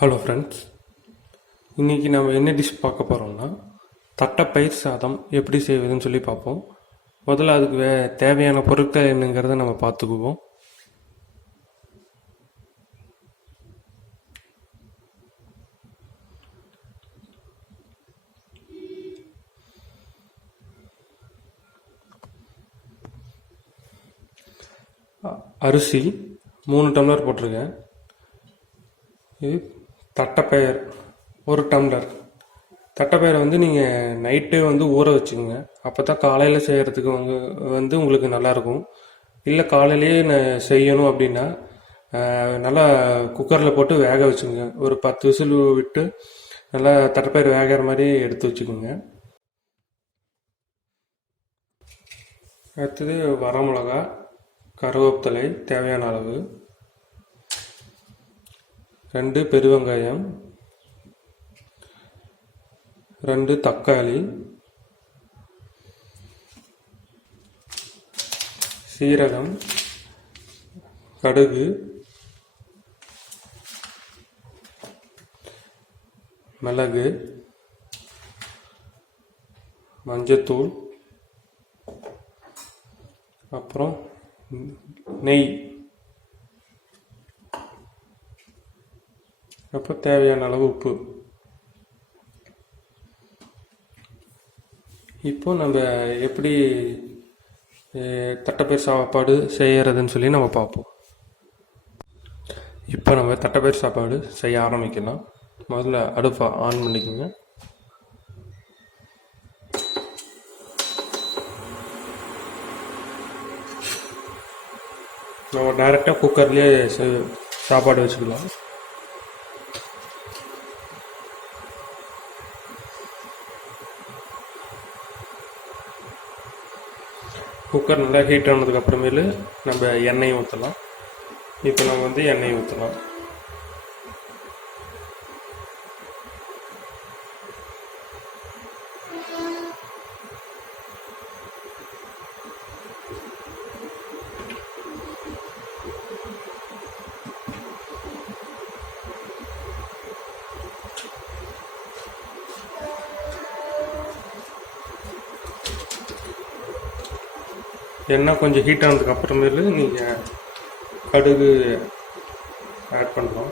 Hello friends, இன்றைக்கி நம்ம என்ன டிஷ் பார்க்க போகிறோம்னா தட்டைப்பயிர் சாதம் எப்படி செய்வதுன்னு சொல்லி பார்ப்போம். முதல்ல அதுக்கு தேவையான பொருட்கள் என்னங்கிறத நம்ம பார்த்துக்குவோம். அரிசி 3 டம்ளர் போட்டிருக்கேன். இது தட்டைப்பயிர் 1 டம்ளர். தட்டைப்பயிரை நீங்கள் நைட்டே ஊற வச்சுக்கோங்க. அப்போ தான் காலையில் செய்கிறதுக்கு உங்களுக்கு நல்லாயிருக்கும். இல்லை காலையிலேயே செய்யணும் அப்படின்னா நல்லா குக்கரில் போட்டு வேக வச்சுக்கோங்க. ஒரு 10 விசில் விட்டு நல்லா தட்டைப்பயிர் வேகிற மாதிரி எடுத்து வச்சுக்கோங்க. அடுத்தது வரமிளகா, கருவேப்பிலை தேவையான அளவு, 2 பெருவெங்காயம், 2 தக்காளி, சீரகம், கடுகு, மிளகு, மஞ்சத்தூள், அப்புறம் நெய், அப்போ தேவையான அளவு உப்பு. இப்போ நம்ம எப்படி தட்டைப்பயிர் சாப்பாடு செய்கிறதுன்னு சொல்லி நம்ம பார்ப்போம். இப்போ நம்ம தட்டைப்பயிர் சாப்பாடு செய்ய ஆரம்பிக்கலாம். முதல்ல அடுப்பை ஆன் பண்ணிக்கோங்க. நம்ம டைரெக்டாக குக்கர்லேயே சாப்பாடு வச்சுக்கலாம். குக்கர் நல்லா ஹீட் ஆனதுக்கு அப்புறமேலு நம்ம எண்ணெய் ஊற்றலாம். இப்போ நம்ம எண்ணெய் ஊற்றலாம். எண்ணெய் கொஞ்சம் ஹீட் ஆனதுக்கு அப்புறமேலு நீங்கள் கடுகு ஆட் பண்ணுறோம்.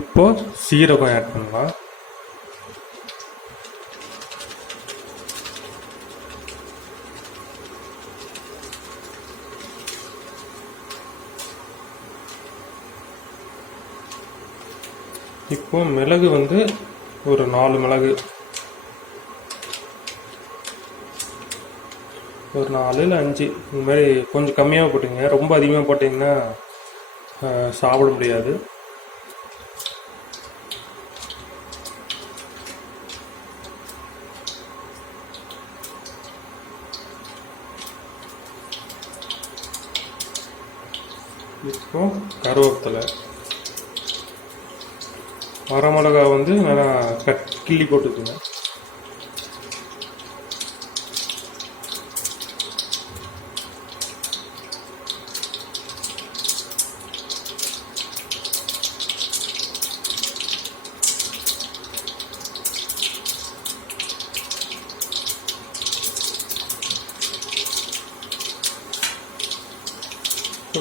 இப்போ சீரகம் ஆட் பண்ணலாம். இப்போ மிளகு ஒரு 4 மிளகு, ஒரு 4 இல்லை 5 இந்த மாதிரி கொஞ்சம் கம்மியாக போட்டுங்க. ரொம்ப அதிகமாக போட்டிங்கன்னா சாப்பிட முடியாது. இப்போ கருவேப்பிலை, வரமிளகா நல்லா கிள்ளி போட்டுக்குங்க.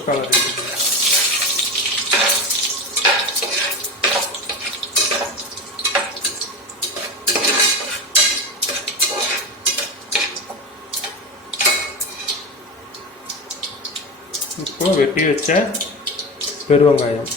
கலர் இப்போ வெட்டி வச்ச பெருவெங்காயம்,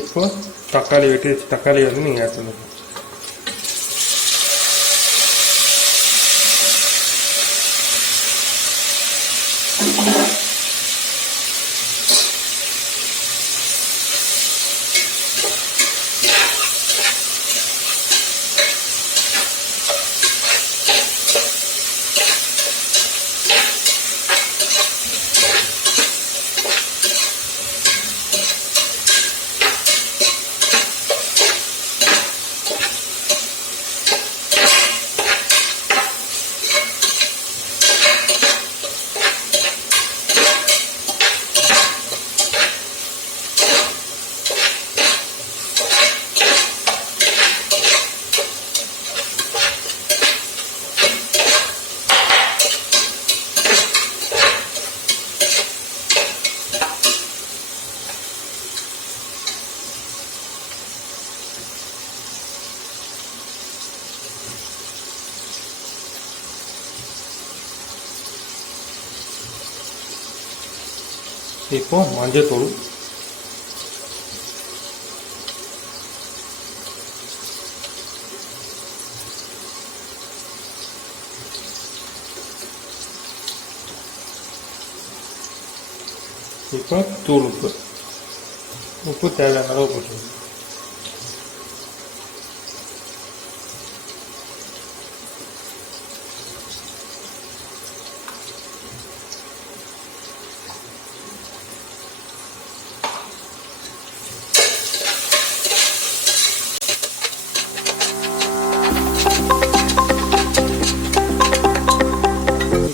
இப்போ தக்காளி வெட்டி வச்சு தக்காளி வந்து நீங்கள் ஆட் பண்ணுங்க. இப்போ மஞ்சத்தூள், இப்போ தூள் உப்பு தேவையான அளவு போட்டுருங்க.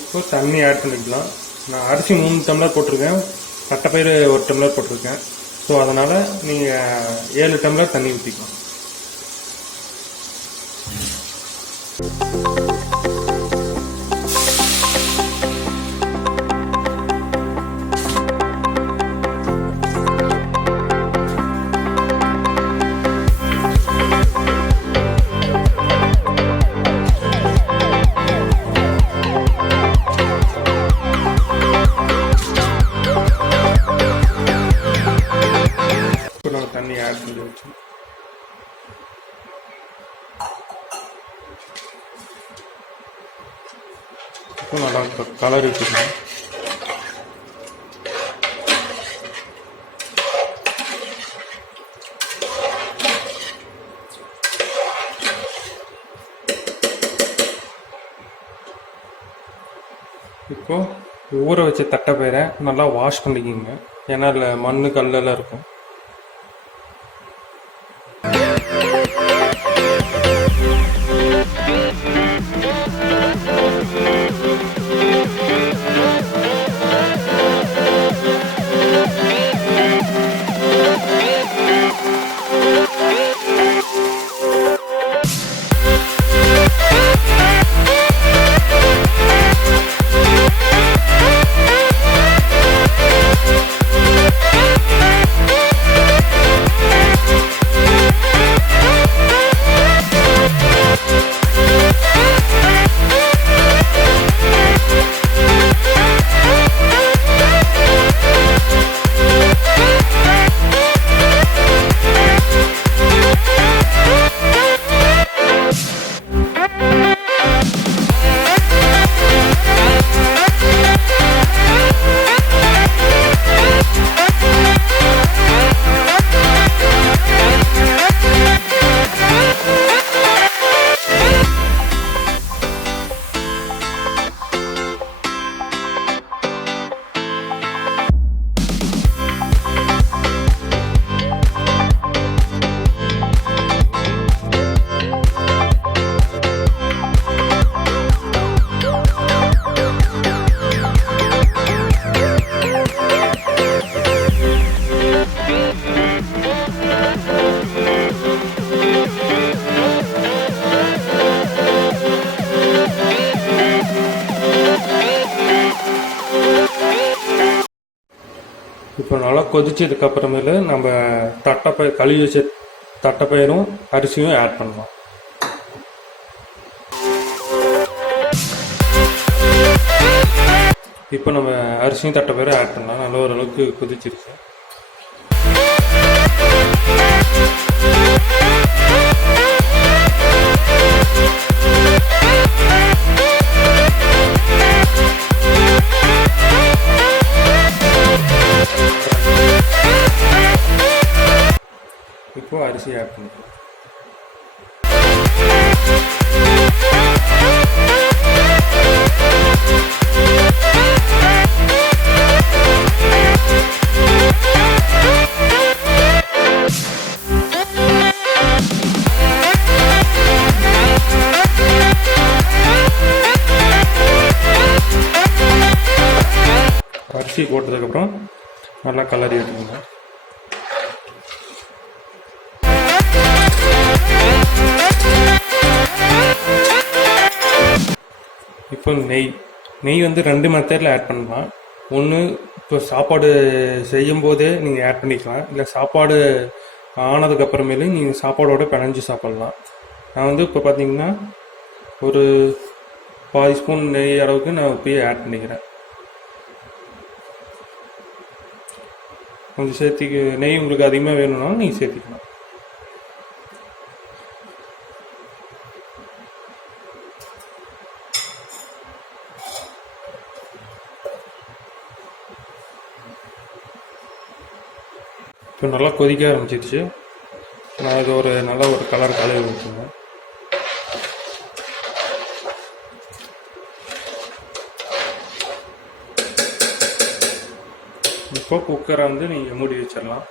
இப்போ தண்ணி ஆட் பண்ணிக்கலாம். நான் அரிசி 3 டம்ளர் போட்டிருக்கேன், தட்டைப்பயிறு 1 டம்ளர் போட்டிருக்கேன். ஸோ அதனால் நீங்கள் 7 டம்ளர் தண்ணி ஊற்றிக்கலாம். தண்ணி ஆட் பண்ணி வச்சு இப்போ நல்லா கலர் வச்சுக்கணும். இப்போ ஊற வச்ச தட்டைப்பயிரை நல்லா வாஷ் பண்ணிக்கிங்க, ஏன்னா அதில் மண் கல்லெல்லாம் இருக்கும். இப்போ நல்லா கொதிச்சதுக்கு அப்புறமேலு நம்ம தட்டைப்பயிர் கழுவி வச்ச தட்டைப்பயிரும் அரிசியும் ஆட் பண்ணலாம். இப்போ நம்ம அரிசியும் தட்டைப்பயிரும் ஆட் பண்ணலாம். நல்ல ஓரளவுக்கு கொதிச்சிருச்சு. இப்போது அரிசி ஆட் பண்ணிக்கலாம். அரிசி போட்டதுக்கப்புறம் நல்லா கலரி விட்டுருங்க. இப்போ நெய் வந்து 2 மெத்தடில் ஆட் பண்ணலாம். ஒன்று இப்போ சாப்பாடு செய்யும் போதே நீங்கள் ஆட் பண்ணிக்கலாம், இல்லை சாப்பாடு ஆனதுக்கப்புறமேலு நீங்கள் சாப்பாடோட பிணைஞ்சு சாப்பிட்லாம். நான் வந்து இப்போ பார்த்தீங்கன்னா ஒரு 1/4 ஸ்பூன் நெய் அளவுக்கு நான் இப்போயே ஆட் பண்ணிக்கிறேன். கொஞ்சம் நெய் உங்களுக்கு அதிகமாக வேணும்னாலும் நீங்கள் சேர்த்திக்கலாம். இப்போ நல்லா கொதிக்க ஆரம்பிச்சிருச்சு. நான் இது ஒரு நல்ல ஒரு கலர் கலர் ஊற்றுங்க. இப்போ குக்கரை வந்து நீங்கள் மூடி வச்சிடலாம்.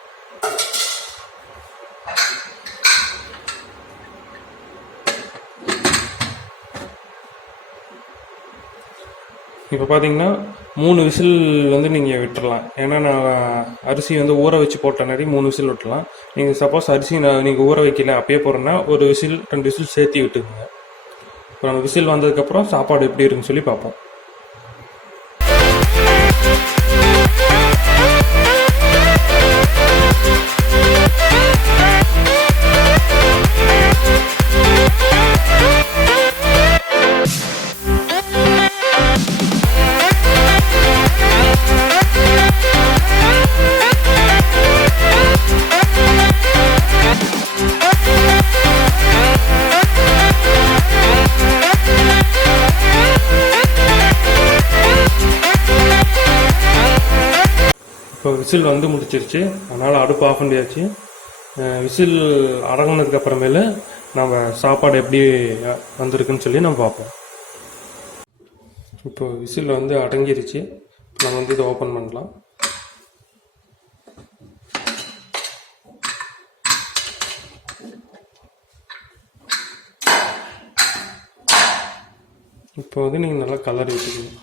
இப்போ பார்த்தீங்கன்னா 3 விசில் வந்து நீங்கள் விட்டுடலாம். ஏன்னா நான் அரிசி வந்து ஊற வச்சு போட்டனாடி 3 விசில் விட்டுடலாம். நீங்கள் சப்போஸ் அரிசி நீங்கள் ஊற வைக்கல அப்பயே போகிறேன்னா ஒரு விசில் 2 விசில் சேர்த்து விட்டுக்குங்க. இப்போ நம்ம விசில் வந்ததுக்கப்புறம் சாப்பாடு எப்படி இருக்குன்னு சொல்லி பார்ப்போம். இப்போ விசில் வந்து முடிச்சிருச்சு, அதனால் அடுப்பு ஆஃப் பண்ணியாச்சு. விசில் அடங்கினதுக்கு அப்புறமேலு நம்ம சாப்பாடு எப்படி வந்திருக்குன்னு சொல்லி நம்ம பார்ப்போம். இப்போ விசில் வந்து அடங்கிருச்சு. நம்ம வந்து இதை ஓப்பன் பண்ணலாம். இப்போ வந்து நீங்கள் நல்லா கலர் வச்சுக்கணும்.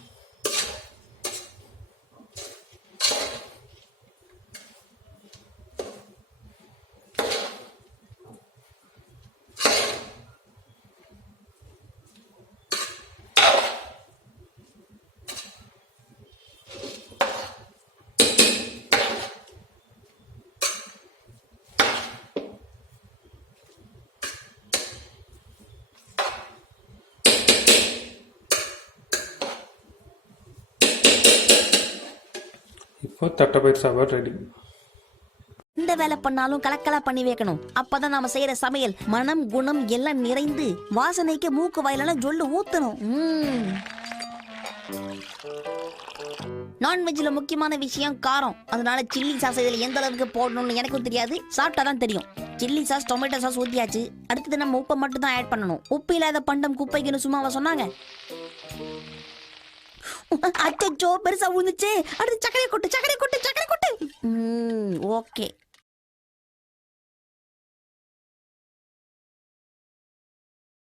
இப்போ தட்டைப்பயிர் சாப்பாடு ரெடி. இந்த வேலை பண்ணாலும் கலக்கலா பண்ணி வைக்கணும். அப்பதான் நாம செய்யற சமையல் மனம் குணம் எல்லாம் நிறைந்து வாசனைக்கு மூக்கு வாயிலான ஜொல்லு ஊத்தணும். நான்வெஜ்ல முக்கியமான விஷயம் காரம். அதனால சில்லி சாஸ் இதுல எந்த அளவுக்கு போடணும்னு எனக்கும் தெரியாது, சாப்பிட்டாதான் தெரியும். சில்லி சாஸ் டொமேட்டோ சாஸ் ஊத்தியாச்சு. அடுத்தது நம்ம உப்பை மட்டும் தான் ஆட் பண்ணணும். உப்பு இல்லாத பண்டம் குப்பைக்குன்னு சும்மாவா சொன்னாங்க? அச்சோ பெருசா விழுந்துச்சு. அடுத்து சக்கரை கொட்டு. ஓகே.